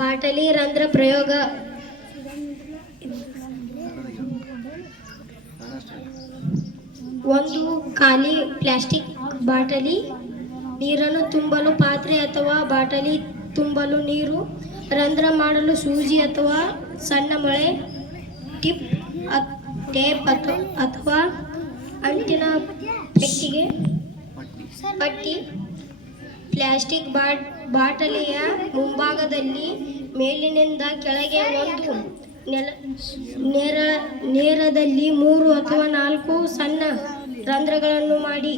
ಬಾಟಲಿ ರಂಧ್ರ ಪ್ರಯೋಗ. ಒಂದು ಖಾಲಿ ಪ್ಲಾಸ್ಟಿಕ್ ಬಾಟಲಿ, ನೀರನ್ನು ತುಂಬಲು ಪಾತ್ರೆ ಅಥವಾ ಬಾಟಲಿ ತುಂಬಲು ನೀರು, ರಂಧ್ರ ಮಾಡಲು ಸೂಜಿ ಅಥವಾ ಸಣ್ಣ ಮೊಳೆ, ಟಿಪ್ ಟೇಪ್ ಅಥವಾ ಅಂಟಿನ ಪಟ್ಟಿ. ಪ್ಲಾಸ್ಟಿಕ್ ಬಾಟಲಿಯ ಮುಂಭಾಗದಲ್ಲಿ ಮೇಲಿನಿಂದ ಕೆಳಗೆ ಒಂದು ನೇರದಲ್ಲಿ 3 ಅಥವಾ 4 ಸಣ್ಣ ರಂಧ್ರಗಳನ್ನು ಮಾಡಿ,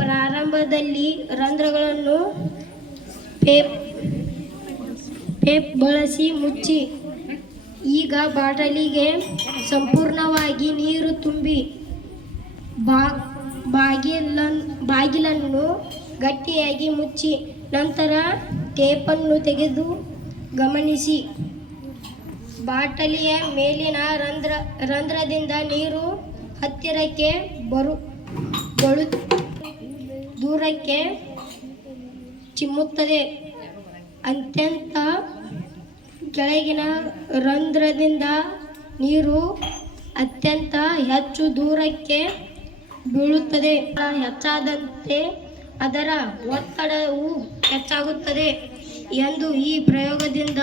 ಪ್ರಾರಂಭದಲ್ಲಿ ರಂಧ್ರಗಳನ್ನು ಟೇಪ್ ಬಳಸಿ ಮುಚ್ಚಿ. ಈಗ ಬಾಟಲಿಗೆ ಸಂಪೂರ್ಣವಾಗಿ ನೀರು ತುಂಬಿ ಬಾಗಿಲನ್ನು ಗಟ್ಟಿಯಾಗಿ ಮುಚ್ಚಿ, ನಂತರ ಟೇಪನ್ನು ತೆಗೆದು ಗಮನಿಸಿ. ಬಾಟಲಿಯ ಮೇಲಿನ ರಂಧ್ರದಿಂದ ನೀರು ಹತ್ತಿರಕ್ಕೆ ದೂರಕ್ಕೆ ಚಿಮ್ಮುತ್ತದೆ. ಅತ್ಯಂತ ಕೆಳಗಿನ ರಂಧ್ರದಿಂದ ನೀರು ಅತ್ಯಂತ ಹೆಚ್ಚು ದೂರಕ್ಕೆ ಬೀಳುತ್ತದೆ. ಹೆಚ್ಚಾದಂತೆ ಅದರ ಒತ್ತಡವು ಹೆಚ್ಚಾಗುತ್ತದೆ ಎಂದು ಈ ಪ್ರಯೋಗದಿಂದ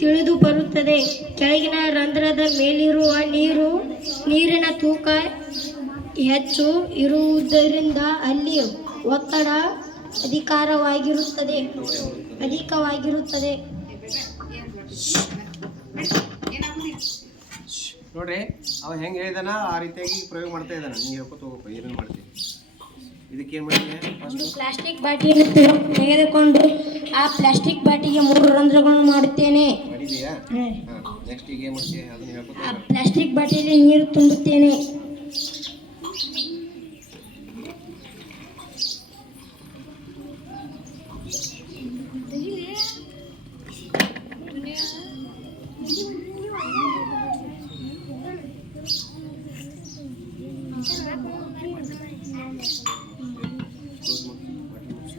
ತಿಳಿದು ಬರುತ್ತದೆ. ಕೆಳಗಿನ ರಂಧ್ರದ ಮೇಲಿರುವ ನೀರಿನ ತೂಕ ಹೆಚ್ಚು ಇರುವುದರಿಂದ ಅಲ್ಲಿ ಒತ್ತಡ ಅಧಿಕವಾಗಿರುತ್ತದೆ. ನೋಡ್ರಿ, ಅವ ಹೆಂಗೆ ಹೇಳಿದಾನ ಆ ರೀತಿಯಾಗಿ ಪ್ರಯೋಗ ಮಾಡ್ತಾ ಇದ್ದಾನ. ನೀವು ಹೇಳ್ಕೊತ ಹೋಗ್ಬೇಕು ಏನೇನು ಮಾಡ್ತೀವಿ. ಇದಕ್ಕೆ ಏನು ಮಾಡಿದೆ? ಒಂದು ಪ್ಲಾಸ್ಟಿಕ್ ಬಾಟಿಯನ್ನು ತೆಗೆದುಕೊಂಡು ಆ ಪ್ಲಾಸ್ಟಿಕ್ ಬಾಟಿಗೆ 3 ರಂಧ್ರಗಳನ್ನು ಮಾಡುತ್ತೇನೆ. ಮಾಡಿದೆಯಾ? ನೆಕ್ಸ್ಟ್ ಈಗ ಏನು ಮಾಡ್ತೀವಿ ಅದನ್ನ ಹೇಳ್ಕೊತ. ಆ ಪ್ಲಾಸ್ಟಿಕ್ ಬಾಟಿಯಲ್ಲಿ ನೀರು ತುಂಬುತ್ತೇನೆ.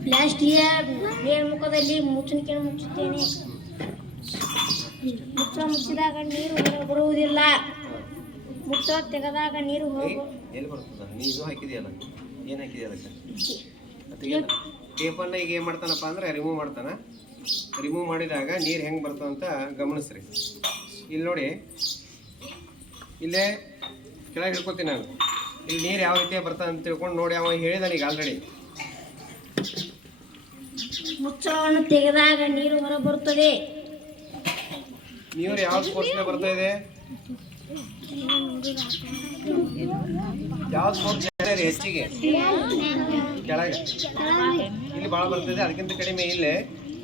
ಪ್ಲಾಸ್ಟಿಯ ಮೇಲ್ಮುಖದಲ್ಲಿ ಮುಚ್ಚಣಿಕೆಯನ್ನು ಮುಚ್ಚುತ್ತೇನೆ. ಮುಚ್ಚಿದಾಗ ನೀರು ಬರುವುದಿಲ್ಲ. ತೆಗೆದಾಗ ನೀರು ಎಲ್ಲಿ ಬರ್ತದ? ನೀರು ಹಾಕಿದೆಯಲ್ಲ, ಏನು ಹಾಕಿದೆ ಅದಕ್ಕೆ? ಟೇಪನ್ನು ಈಗ ಏನು ಮಾಡ್ತಾನಪ್ಪ ಅಂದ್ರೆ ರಿಮೂವ್ ಮಾಡ್ತಾನ. ರಿಮೂವ್ ಮಾಡಿದಾಗ ನೀರು ಹೆಂಗೆ ಬರ್ತದೆ ಅಂತ ಗಮನಿಸ್ರಿ. ಇಲ್ಲಿ ನೋಡಿ, ಇಲ್ಲೇ ಕೆಳಗೆ ಹಿಡ್ಕೊತೀನಿ ನಾನು. ಇಲ್ಲಿ ನೀರು ಯಾವ ರೀತಿಯಾಗಿ ಬರ್ತದೆ ಅಂತ ತಿಳ್ಕೊಂಡು ನೋಡಿ. ಅವ ಹೇಳಿದಾನ ಈಗ ಆಲ್ರೆಡಿ. ಮುಚ್ಚಳವನ್ನು ತೆಗೆದಾಗ ನೀರು ಹೊರಬರುತ್ತದೆ. ನೀರು ಯಾವ ಸ್ಪೋರ್ಟ್ಸ್ನ ಬರ್ತಾ ಇದೆ? ಯಾವ ಸ್ಪೋರ್ಟ್ಸ್ ಹೆಚ್ಚಿಗೆ? ಕೆಳಗೆ ಇಲ್ಲಿ ಭಾಳ ಬರ್ತದೆ. ಅದಕ್ಕಿಂತ ಕಡಿಮೆ ಇಲ್ಲೇ,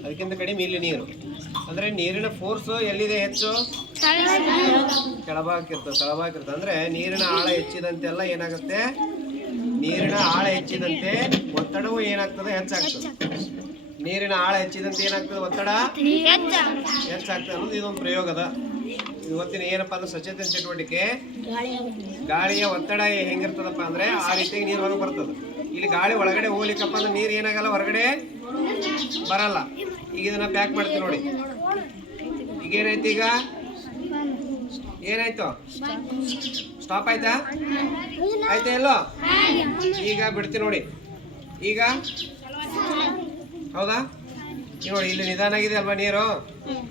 ಅದಕ್ಕಿಂತ ಕಡಿಮೆ ಇಲ್ಲಿ ನೀರು. ಅಂದರೆ ನೀರಿನ ಫೋರ್ಸು ಎಲ್ಲಿದೆ ಹೆಚ್ಚು? ಕೆಳಭಾಗಕ್ಕಿರ್ತದೆ. ಅಂದರೆ ನೀರಿನ ಆಳ ಹೆಚ್ಚಿದಂತೆಲ್ಲ ಏನಾಗುತ್ತೆ? ನೀರಿನ ಆಳ ಹೆಚ್ಚಿದಂತೆ ಒತ್ತಡವು ಏನಾಗ್ತದೆ? ಹೆಚ್ಚಾಗ್ತದೆ. ನೀರಿನ ಆಳ ಹೆಚ್ಚಿದಂತೆ ಏನಾಗ್ತದೆ? ಒತ್ತಡ ಹೆಚ್ಚಾಗ್ತದೆ ಅನ್ನೋದು ಇದೊಂದು ಪ್ರಯೋಗದ. ಇವತ್ತಿನ ಏನಪ್ಪಾ ಅಂದ್ರೆ ಸಚೇತನ ಚಟುವಟಿಕೆ. ಗಾಳಿಯ ಒತ್ತಡ ಹೆಂಗಿರ್ತದಪ್ಪ ಅಂದ್ರೆ ಆ ರೀತಿಯಾಗಿ ನೀರು ಹೊರಗೆ ಬರ್ತದೆ. ಇಲ್ಲಿ ಗಾಳಿ ಒಳಗಡೆ ಹೋಗ್ಲಿಕ್ಕಪ್ಪ ಅಂದ್ರೆ ನೀರು ಏನಾಗಲ್ಲ, ಹೊರಗಡೆ ಬರಲ್ಲ. ಈಗ ಇದನ್ನ ಪ್ಯಾಕ್ ಮಾಡ್ತೀವಿ ನೋಡಿ. ಈಗ ಏನಾಯ್ತು? ಈಗ ಏನಾಯ್ತು? ಸ್ಟಾಪ್ ಆಯ್ತಾ? ಆಯ್ತಾ ಎಲ್ಲೋ? ಈಗ ಬಿಡ್ತೀವಿ ನೋಡಿ. ಈಗ ಹೌದಾ? ನೋಡಿ, ಇಲ್ಲಿ ನಿಧಾನ ಆಗಿದೆ ಅಲ್ವಾ ನೀರು?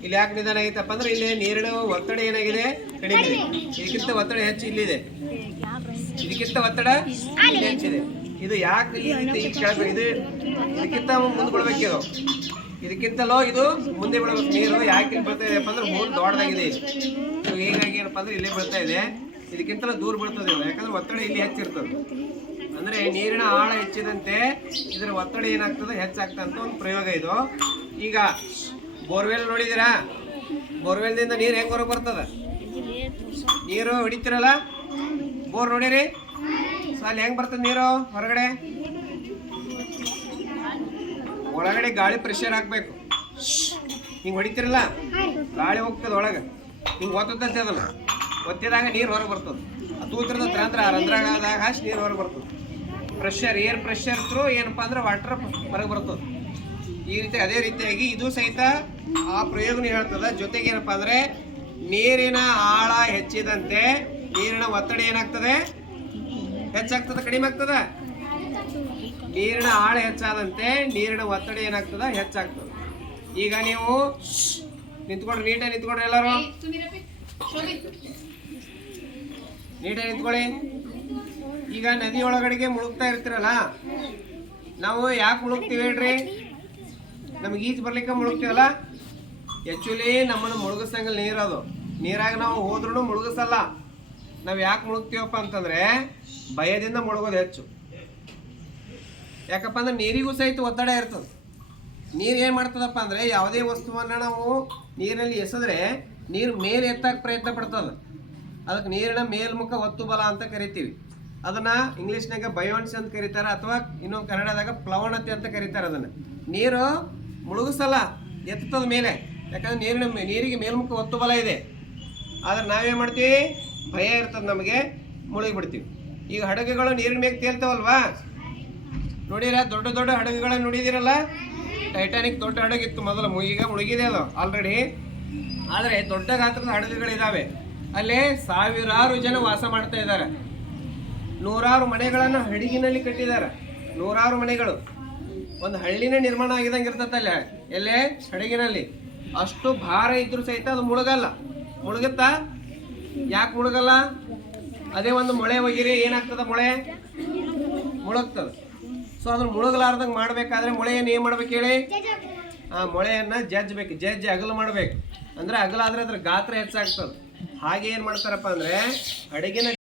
ಇಲ್ಲಿ ಯಾಕೆ ನಿಧಾನ ಆಗೈತಪ್ಪ ಅಂದ್ರೆ ಇಲ್ಲಿ ನೀರಿನ ಒತ್ತಡ ಏನಾಗಿದೆ? ಕಡಿಮೆ ಇದೆ. ಇದಕ್ಕಿಂತ ಒತ್ತಡ ಹೆಚ್ಚು ಇಲ್ಲಿದೆ. ಇದಕ್ಕಿಂತ ಒತ್ತಡ ಇಲ್ಲಿ ಹೆಚ್ಚಿದೆ. ಇದು ಯಾಕೆ ಈ ರೀತಿ ಕೆಳಗೆ? ಇದು ಇದಕ್ಕಿಂತ ಮುಂದೆ ಬಿಡ್ಬೇಕಿದು. ಇದಕ್ಕಿಂತಲೂ ಇದು ಮುಂದೆ ಬಿಡಬೇಕು. ನೀರು ಯಾಕೆ ಇಲ್ಲಿ ಬರ್ತಾ ಇದೆಯಪ್ಪ ಅಂದ್ರೆ ಮೂಲ ದೊಡ್ಡದಾಗಿದೆ. ಹೀಗಾಗಿ ಏನಪ್ಪ ಅಂದ್ರೆ ಇಲ್ಲೇ ಬರ್ತಾ ಇದೆ. ಇದಕ್ಕಿಂತಲೂ ದೂರ ಬೀಳ್ತದೆ. ಯಾಕಂದ್ರೆ ಒತ್ತಡ ಇಲ್ಲಿ ಹೆಚ್ಚಿರ್ತದೆ. ಅಂದರೆ ನೀರಿನ ಆಳ ಹೆಚ್ಚಿದಂತೆ ಇದರ ಒತ್ತಡ ಏನಾಗ್ತದೆ? ಹೆಚ್ಚಾಗ್ತಂತ ಒಂದು ಪ್ರಯೋಗ ಇದು. ಈಗ ಬೋರ್ವೆಲ್ ನೋಡಿದ್ದೀರಾ? ಬೋರ್ವೆಲ್ದಿಂದ ನೀರು ಹೆಂಗೆ ಹೊರಗೆ ಬರ್ತದೆ? ನೀರು ಹೊಡಿತೀರಲ್ಲ, ಬೋರ್ ನೋಡಿರಿ? ಸೊ ಅಲ್ಲಿ ಹೆಂಗೆ ಬರ್ತದೆ ನೀರು ಹೊರಗಡೆ? ಒಳಗಡೆ ಗಾಳಿ ಪ್ರೆಷರ್ ಹಾಕಬೇಕು. ಹಿಂಗೆ ಹೊಡಿತಿರಲ್ಲ, ಗಾಳಿ ಹೋಗ್ತದೆ ಒಳಗೆ. ಹಿಂಗೆ ಒತ್ತದಂತೆ ಅದನ್ನು ಒತ್ತಿದಾಗ ನೀರು ಹೊರಗೆ ಬರ್ತದೆ. ತೂತ್ರದ ರಂಧ್ರ ಆ ರಂಧ್ರದಾಗ ಹಾಕಿ ನೀರು ಹೊರಗೆ ಬರ್ತದೆ. ಪ್ರೆಷರ್ ಏರ್ ಪ್ರೆಷರ್ ಥ್ರೂ ಏನಪ್ಪಾ ಅಂದ್ರೆ ವಾಟರ್ ಹೊರಗೆ ಬರ್ತದೆ. ಈ ರೀತಿ ಅದೇ ರೀತಿಯಾಗಿ ಇದು ಸಹಿತ ಆ ಪ್ರಯೋಗನ ಹೇಳ್ತದ. ಜೊತೆಗೆ ಏನಪ್ಪಾ ಅಂದ್ರೆ ನೀರಿನ ಆಳ ಹೆಚ್ಚಿದಂತೆ ನೀರಿನ ಒತ್ತಡ ಏನಾಗ್ತದೆ, ಹೆಚ್ಚಾಗ್ತದ ಕಡಿಮೆ ಆಗ್ತದ. ನೀರಿನ ಆಳ ಹೆಚ್ಚಾದಂತೆ ನೀರಿನ ಒತ್ತಡ ಏನಾಗ್ತದ, ಹೆಚ್ಚಾಗ್ತದ. ಈಗ ನೀವು ನಿಂತ್ಕೊಡ್ರಿ, ನೀಟಾಗಿ ನಿಂತ್ಕೊಡ್ರಿ, ಎಲ್ಲರೂ ನೀಟಾಗಿ ನಿಂತ್ಕೊಳ್ಳಿ. ಈಗ ನದಿ ಒಳಗಡೆಗೆ ಮುಳುಗ್ತಾ ಇರ್ತೀರಲ್ಲ, ನಾವು ಯಾಕೆ ಮುಳುಗ್ತೀವಿ ಹೇಳ್ರಿ? ನಮ್ಗೆ ಈಜು ಬರ್ಲಿಕ್ಕೆ ಮುಳುಗ್ತೀವಲ್ಲ. ಆ್ಯಕ್ಚುಲಿ ನಮ್ಮನ್ನು ಮುಳುಗಿಸಂಗಿಲ್ಲ ನೀರದು. ನೀರಾಗ ನಾವು ಹೋದ್ರೂ ಮುಳುಗಿಸಲ್ಲ. ನಾವು ಯಾಕೆ ಮುಳುಗ್ತೀವಪ್ಪ ಅಂತಂದ್ರೆ ಭಯದಿಂದ ಮುಳುಗೋದು ಹೆಚ್ಚು. ಯಾಕಪ್ಪ ಅಂದ್ರೆ ನೀರಿಗೂ ಸಹಿತ ಒತ್ತಡ ಇರ್ತದೆ. ನೀರು ಏನು ಮಾಡ್ತದಪ್ಪ ಅಂದರೆ ಯಾವುದೇ ವಸ್ತುವನ್ನು ನಾವು ನೀರಿನಲ್ಲಿ ಎಸೆದ್ರೆ ನೀರು ಮೇಲೆ ಎತ್ತಕ್ಕೆ ಪ್ರಯತ್ನ ಪಡ್ತದೆ. ಅದಕ್ಕೆ ನೀರಿನ ಮೇಲ್ಮುಖ ಒತ್ತು ಬಲ ಅಂತ ಕರಿತೀವಿ. ಅದನ್ನು ಇಂಗ್ಲೀಷ್ನಾಗ ಬಯೋನ್ಸ್ ಅಂತ ಕರೀತಾರೆ, ಅಥವಾ ಇನ್ನೊಂದು ಕನ್ನಡದಾಗ ಪ್ಲವಣತೆ ಅಂತ ಕರೀತಾರೆ. ಅದನ್ನು ನೀರು ಮುಳುಗಿಸಲ್ಲ, ಎತ್ತದ ಮೇಲೆ. ಯಾಕಂದ್ರೆ ನೀರಿಗೆ ಮೇಲ್ಮುಖ ಒತ್ತು ಬಲ ಇದೆ. ಆದ್ರೆ ನಾವೇನು ಮಾಡ್ತೀವಿ, ಭಯ ಇರ್ತದೆ ನಮಗೆ, ಮುಳುಗಿ ಬಿಡ್ತೀವಿ. ಈಗ ಹಡಗುಗಳು ನೀರಿನ ಮೇಲೆ ತೇಲ್ತಾವಲ್ವಾ, ನೋಡಿರ ದೊಡ್ಡ ದೊಡ್ಡ ಹಡಗುಗಳನ್ನು ನೋಡಿದಿರಲ್ಲ. ಟೈಟಾನಿಕ್ ದೊಡ್ಡ ಹಡಗಿತ್ತು ಮೊದಲು, ಈಗ ಮುಳುಗಿದೆ ಅದು ಆಲ್ರೆಡಿ. ಆದರೆ ದೊಡ್ಡ ಗಾತ್ರದ ಹಡಗುಗಳಿದ್ದಾವೆ. ಅಲ್ಲಿ ಸಾವಿರಾರು ಜನ ವಾಸ ಮಾಡ್ತಾ ಇದ್ದಾರೆ. ನೂರಾರು ಮನೆಗಳನ್ನು ಹಡಗಿನಲ್ಲಿ ಕಟ್ಟಿದ್ದಾರೆ. ನೂರಾರು ಮನೆಗಳು, ಒಂದು ಹಳ್ಳಿನ ನಿರ್ಮಾಣ ಆಗಿದಂಗೆ ಇರ್ತೈತಲ್ಲ ಎಲ್ಲೇ ಹಡಗಿನಲ್ಲಿ. ಅಷ್ಟು ಭಾರ ಇದ್ರೂ ಸಹಿತ ಅದು ಮುಳುಗಲ್ಲ. ಮುಳುಗುತ್ತಾ? ಯಾಕೆ ಮುಳುಗಲ್ಲ? ಅದೇ ಒಂದು ಮೊಳೆ ಒಗಿರಿ ಏನಾಗ್ತದ, ಮೊಳೆ ಮುಳುಗ್ತದೆ. ಸೊ ಅದನ್ನು ಮುಳುಗಲಾರ್ದಂಗೆ ಮಾಡಬೇಕಾದ್ರೆ ಮೊಳೆಯನ್ನು ಏನು ಮಾಡ್ಬೇಕು ಹೇಳಿ? ಆ ಮೊಳೆಯನ್ನು ಜಜ್ಬೇಕು, ಜಜ್ಜಿ ಅಗಲು ಮಾಡ್ಬೇಕು. ಅಂದ್ರೆ ಅಗಲಾದ್ರೆ ಅದ್ರ ಗಾತ್ರ ಹೆಚ್ಚಾಗ್ತದೆ. ಹಾಗೆ ಏನು ಮಾಡ್ತಾರಪ್ಪ ಅಂದರೆ ಅಡುಗೆನ